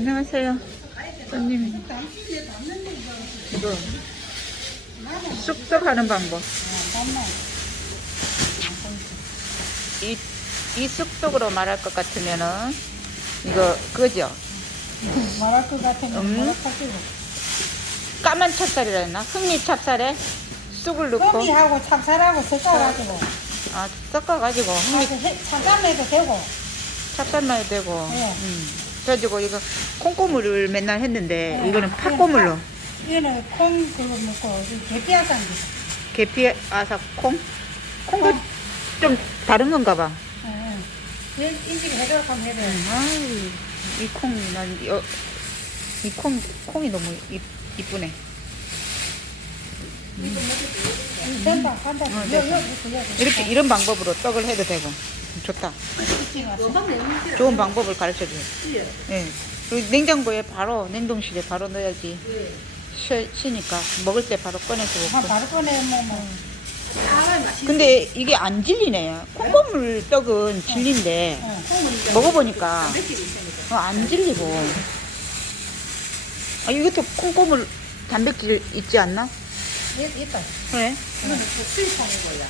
안녕하세요. 손님. 이거 쑥떡하는 방법. 이, 이 쑥떡으로 말할 것 같으면은 이거 그죠? 말할 것 같으면 음. 까만 찹쌀이라 했나? 흑미 찹쌀에 쑥을 넣고 거기하고 찹쌀하고 섞어가지고 아 섞어가지고 흑미 찹쌀 해도 되고 찹쌀만 해도 되고 네. 음. 그래가지고 이거 콩고물을 맨날 했는데 네. 이거는 팥고물로. 이거는 콩 그거 먹고 계피야산지 계피 아삭 콩? 콩도 좀 다른 건가 봐. 인지를 해도록 하면 해도 아이 이 콩이 난이콩 콩이 너무 이, 이쁘네. 된다 간다. 어, 여 됐어. 여기서 여기 이렇게 이런 방법으로 떡을 해도 되고 좋다. 좋은 방법을 가르쳐 줘요. 예. 냉장고에 바로 냉동실에 바로 넣어야지 쉬, 쉬니까 먹을 때 바로 꺼내서 한 먹고. 바로 꺼내 뭐뭐 근데 이게 안 질리네. 콩고물 떡은 질린데 먹어보니까 어, 안 질리고. 아, 이것도 콩고물 단백질 있지 않나? 있다 그래. 이거는 수입하는 거야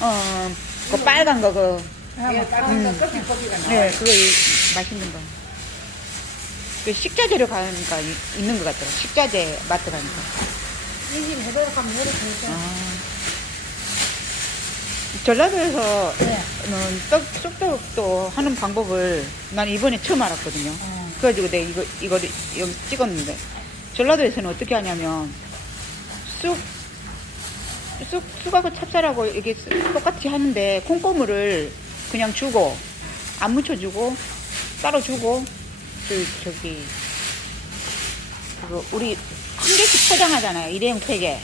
어, 그 빨간 거, 그, 음. 네, 그거 이- 맛있는 거. 그 식자재로 가니까 이- 있는 것 같더라. 식자재 마트 가니까. 해도록 하면 이렇게 해서 아. 전라도에서 네. 는 떡, 쑥떡도 하는 방법을 난 이번에 처음 알았거든요. 어. 그래가지고 내가 이거, 이거를 여기 찍었는데. 전라도에서는 어떻게 하냐면, 쑥, 쑥, 쑥하고 찹쌀하고 이게 똑같이 하는데, 콩고물을 그냥 주고, 안 묻혀주고, 따로 주고, 저, 저기, 그거, 우리 한 개씩 포장하잖아요. 일회용 팩에.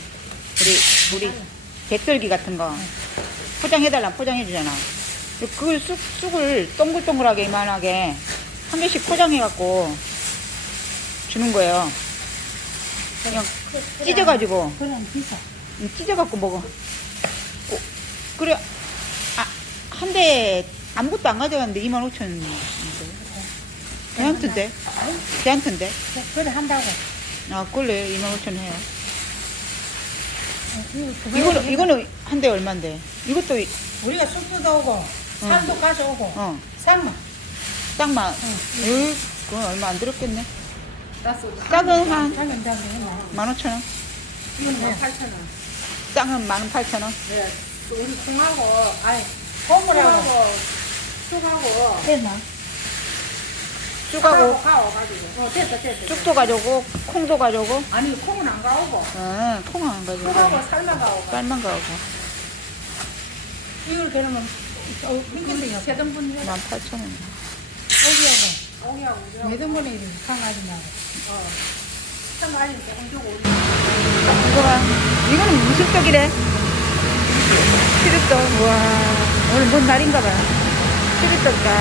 우리, 우리 백설기 같은 거. 포장해달라 포장해주잖아. 그 쑥, 쑥을 동글동글하게 이만하게 한 개씩 포장해갖고 주는 거예요. 그냥 찢어가지고, 찢어갖고 먹어. 어, 그래, 아, 한 대 아무것도 안 가져갔는데 2만 5천 원. 걔한텐데? 걔한텐데? 그래 한다고 아, 그래, 2만 5천 원 해요. 어, 이거 이거는, 이거- 이거는 한 대 얼만데? 이것도, 이- 우리가 쑥도 오고 살도 가져오고 어, 쌍만. 응. 에이, 그건 얼마 안 들었겠네. 싹은 한 쌀은 다 되나 15,000원. 이거는 8,000원. 쌍은 18,000원. 네. 우리 콩하고, 아니, 고물하고 쑥하고, 됐나? 쑥하고, 가와가지고. 어, 됐다, 됐다. 쑥도 가져오고, 콩도 가져오고, 아니, 콩은 안 가오고, 어, 콩은 안 가져오고, 쑥하고 살만 가오고. 쌀만 가오고, 이걸 그러면 어, 민규이요 세 등분 해. 18,000원. 여기하고 콩이하고, 우리하고. 매등분에 이렇게 강하지 말고 어. 참 많이 조금 주고. 이거 봐. 이거는 무슨 떡이래? 시루떡. 우와. 오늘 뭔 날인가 봐. 시루떡다.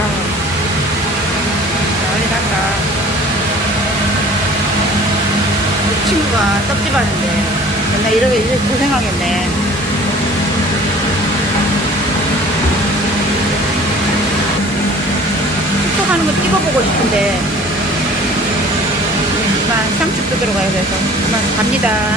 난리 났다. 우리 친구가 떡집 하는데 맨날 이렇게, 이렇게 고생하겠네. 쑥떡 하는 거 찍어보고 싶은데 이만 상추 뜯으러 가야 돼서 그만 갑니다.